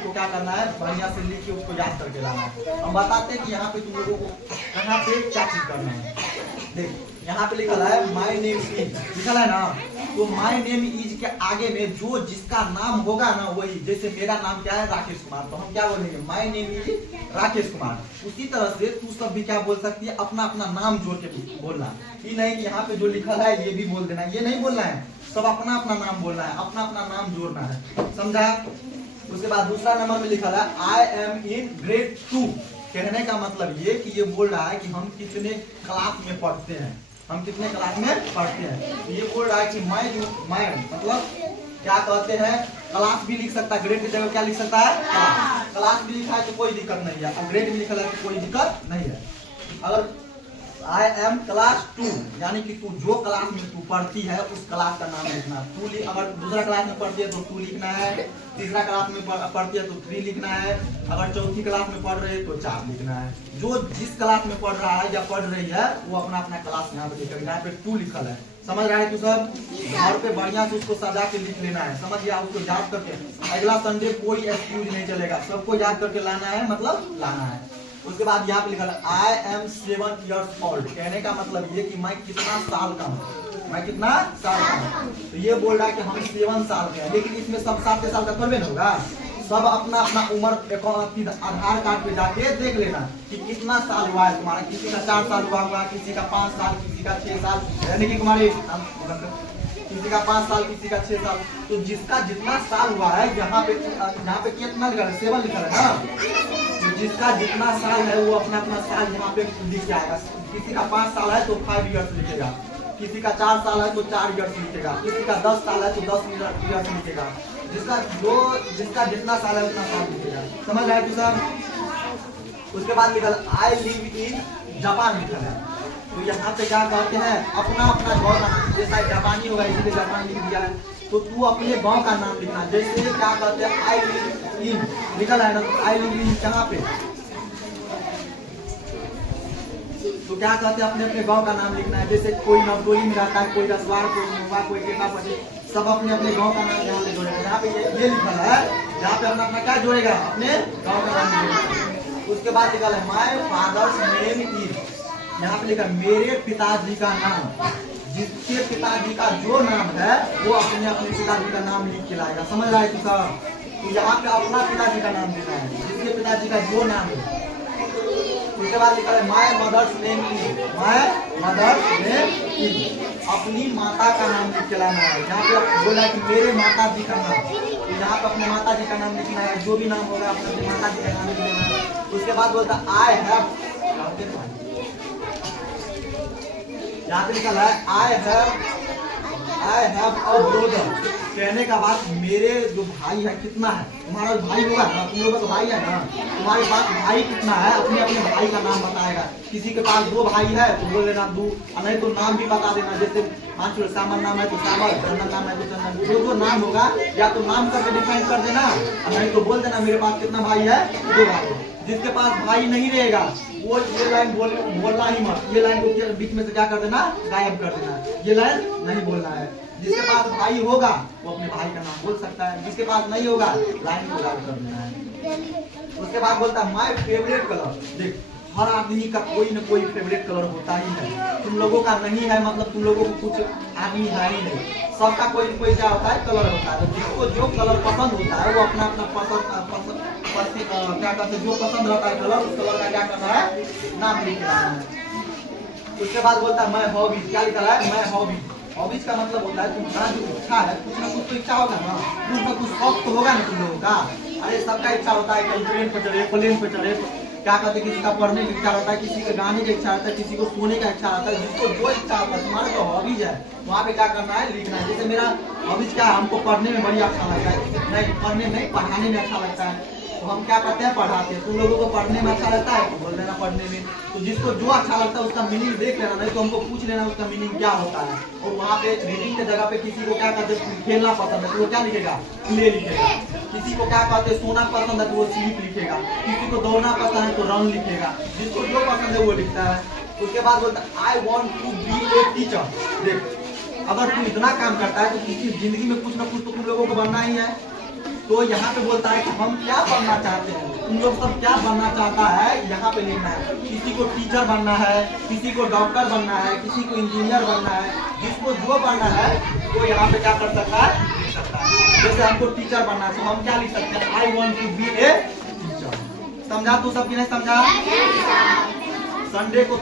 को क्या करना है, बढ़िया से लिख के उसको याद करके लाना है। हम बताते हैं कि यहाँ पे तुम लोगों को कहाँ पे क्या चीज करना है। देख यहाँ पे लिखा है माय नेम इज, लिखा है ना, तो माय नेम इज के आगे में जो जिसका नाम होगा ना वही, जैसे मेरा नाम क्या है राकेश कुमार, तो हम क्या बोलेंगे my name is Rakesh Kumar. उसी तरह से तू सब भी क्या बोल सकती है, अपना अपना नाम जोड़ के बोलना। ये नहीं कि यहाँ पे जो लिखा है ये भी बोल देना, ये नहीं बोलना है, सब अपना अपना नाम बोलना है, अपना अपना नाम जोड़ना है, समझा। उसके बाद दूसरा नंबर में लिखा है आई एम इन ग्रेड 2। कहने का मतलब ये कि ये बोल रहा है कि हम कितने क्लास में पढ़ते हैं, हम कितने क्लास में पढ़ते हैं। ये बोल रहा है कि मैं मतलब क्या कहते हैं, क्लास भी लिख सकता है, ग्रेड की जगह क्या लिख सकता है, क्लास भी लिखा है तो कोई दिक्कत नहीं है, और ग्रेड भी लिखा है तो कोई दिक्कत नहीं है। अगर आई एम क्लास 2 यानी कि तू जो क्लास में तू पढ़ती है उस क्लास का नाम लिखना। तू अगर दूसरा क्लास में पढ़ती है तो 2 लिखना है, तीसरा क्लास में पढ़ती है तो 3 लिखना है, अगर चौथी क्लास में पढ़ रही है तो 4 लिखना है। जो जिस क्लास में पढ़ रहा है या पढ़ रही है वो अपना अपना क्लास यहाँ पे लिखेगा। यहाँ पे 2 लिखल है, समझ रहा है तू सब। घर पे बढ़िया से उसको सजा के लिख लेना है, समझ गया, उसको याद करके। अगला संडे कोई एक्सक्यूज नहीं चलेगा, सबको याद करके लाना है, मतलब लाना है। उसके बाद यहाँ पे लिखा है आई एम 7 years old। कहने का मतलब ये कि मैं कितना साल का हूँ, मैं कितना साल का हूँ। तो ये बोल रहा है कि हम 7 साल के हैं, लेकिन इसमें सब 7 साल का थोड़े ना होगा, सब अपना अपना उम्र आधार कार्ड पे जाके देख लेना कि कितना साल हुआ है तुम्हारा। किसी का 4 साल हुआ, किसी का 5 साल, किसी का 6 साल, यानी कि तुम्हारे किसी का 5 साल, किसी का 6 साल। तो जिसका जितना साल हुआ है यहाँ पे कितना लिखा है, 7 लिखा है ना, तो जिसका जितना साल है वो अपना अपना साल यहाँ पे लिख के आएगा। किसी का 5 साल है तो 5 years लिखेगा, किसी का 4 साल है तो 4 years लिखेगा, किसी का 10 साल है तो 10 years लिखेगा। जिसका जितना साल है उतना साल लिखेगा, समझ रहे हैं सर। उसके बाद लिखा आई लिव इन जापान लिखा है, तो यहाँ पे क्या कहते हैं, अपना अपना गाँव का नाम, जैसा जापानी होगा इसीलिए जापान लिख दिया है, तो तू अपने गाँव का नाम लिखना। जैसे क्या कहते हैं आई लिव इन लिखा है ना, तो आई लिव इन कहाँ पे, तो क्या कहते हैं अपने अपने गांव का नाम लिखना है। जैसे कोई नवटोली में रहता है, कोई रसवाड़, कोई मुंबा, कोई केटापटी, सब अपने अपने गांव का नाम यहाँ पे जोड़ेगा। यहाँ पे ये लिखा है, यहाँ पे अपना अपना क्या जोड़ेगा, अपने गांव का नाम जोड़ेगा। उसके बाद लिखा है माय फादर्स नेम इज, यहाँ पे लिखा मेरे पिताजी का नाम। जिसके पिताजी का जो नाम है वो अपने अपने पिताजी का नाम लिख के लाएगा, समझ रहा है कि सर। तो यहाँ पे अपना पिताजी का नाम लिखा है, जिसके पिताजी का जो नाम है। उसके बाद लिखा है my mother's name is, my mother's name is, अपनी माता का नाम लिख के लाना है। यहाँ पे बोला है कि मेरे माता जी का नाम, तो यहाँ पे अपने माता जी का नाम लिखना है, जो भी नाम होगा अपने माता जी का नाम लिख लेना है। उसके बाद बोलता है आई हैव, यहाँ पे लिखा है आई हैव अ ब्रदर। कहने का बात मेरे जो भाई है कितना है, तुम्हारा भाई होगा ना, तुम लोगों का भाई है ना, तुम्हारे पास भाई कितना है, अपने अपने भाई का नाम बताएगा। किसी के पास 2 भाई है तो बोल देना 2, नहीं तो नाम भी बता देना। जैसे मान लो सामन नाम है तो सामन, चंदन नाम है तो चंदन, जो नाम होगा या तो नाम करके डिफाइन कर देना, नहीं तो बोल देना मेरे पास कितना भाई है, 2 भाई। जिसके पास भाई नहीं रहेगा वो ये लाइन बोलना ही मत, ये लाइन को बीच में से क्या कर देना, गायब कर देना, ये लाइन नहीं बोलना है। जिसके पास भाई होगा वो अपने भाई का नाम बोल सकता है, जिसके पास नहीं होगा लाइन को गायब कर देना है। उसके बाद बोलता है माय फेवरेट कलर। देख हर आदमी का कोई न कोई फेवरेट कलर होता ही है, तुम लोगों का नहीं है मतलब तुम लोगों को कुछ आदमी है ही नहीं, सबका कोई न कोई क्या होता है, कलर होता है। तो जिसको जो कलर पसंद होता है वो अपना अपना पसंद क्या कहते हैं, जो पसंद रहता है कलर, उस कलर का क्या करना है, नाम लिख रहा है। उसके बाद बोलता है मैं हॉबीज, क्या लिखा है, मैं हॉबीज। हॉबीज का मतलब होता है तुम्हारा जो इच्छा है, कुछ ना कुछ तो इच्छा होगा ना, कुछ ना कुछ शौक तो होगा ना तुम लोगों का। अरे सबका इच्छा होता है कहीं ट्रेन पर चढ़े, प्लेन पर चढ़े, क्या कहते हैं, किसी का पढ़ने की इच्छा होता है, किसी का गाने की इच्छा होता है, किसी को सोने का इच्छा होता है। जिसको जो इच्छा होता है, तुम्हारा जो हॉबीज है वहाँ पे क्या करना है, लिखना है। जैसे मेरा हॉबीज क्या है, हमको पढ़ने में बड़ी अच्छा लगता है, नहीं पढ़ने में पढ़ाने में अच्छा लगता है, तो हम क्या करते हैं, पढ़ाते हैं। तुम लोगों को पढ़ने में अच्छा लगता है तो बोल देना पढ़ने में। तो जिसको जो अच्छा लगता है उसका मीनिंग देख लेना, नहीं तो हमको पूछ लेना उसका मीनिंग क्या होता है। और वहाँ पे रीडिंग के जगह पे किसी को क्या कहते हैं, खेलना पसंद है तो वो क्या लिखेगा, प्ले लिखेगा। किसी को क्या कहते हैं, सोना पसंद है तो वो स्लीप लिखेगा। किसी को दौड़ना पसंद है तो रन लिखेगा। जिसको जो पसंद है वो लिखता है। उसके बाद बोलता है I want to be a teacher. देख अगर तू इतना काम करता है तो किसी जिंदगी में कुछ ना कुछ तो तुम लोगों को बनना ही है। तो यहाँ पे बोलता है कि हम क्या बनना चाहते हैं, तुम लोग सब क्या बनना चाहता है यहाँ पे लिखना है। किसी को टीचर बनना है, किसी को डॉक्टर बनना है, किसी को इंजीनियर बनना है, जिसको जो बनना है वो यहाँ पे क्या कर सकता है, लिख सकता है। जैसे हमको टीचर बनना है तो हम क्या लिख सकते हैं, I want to be a teacher. समझा तू सब की नहीं समझा? संडे को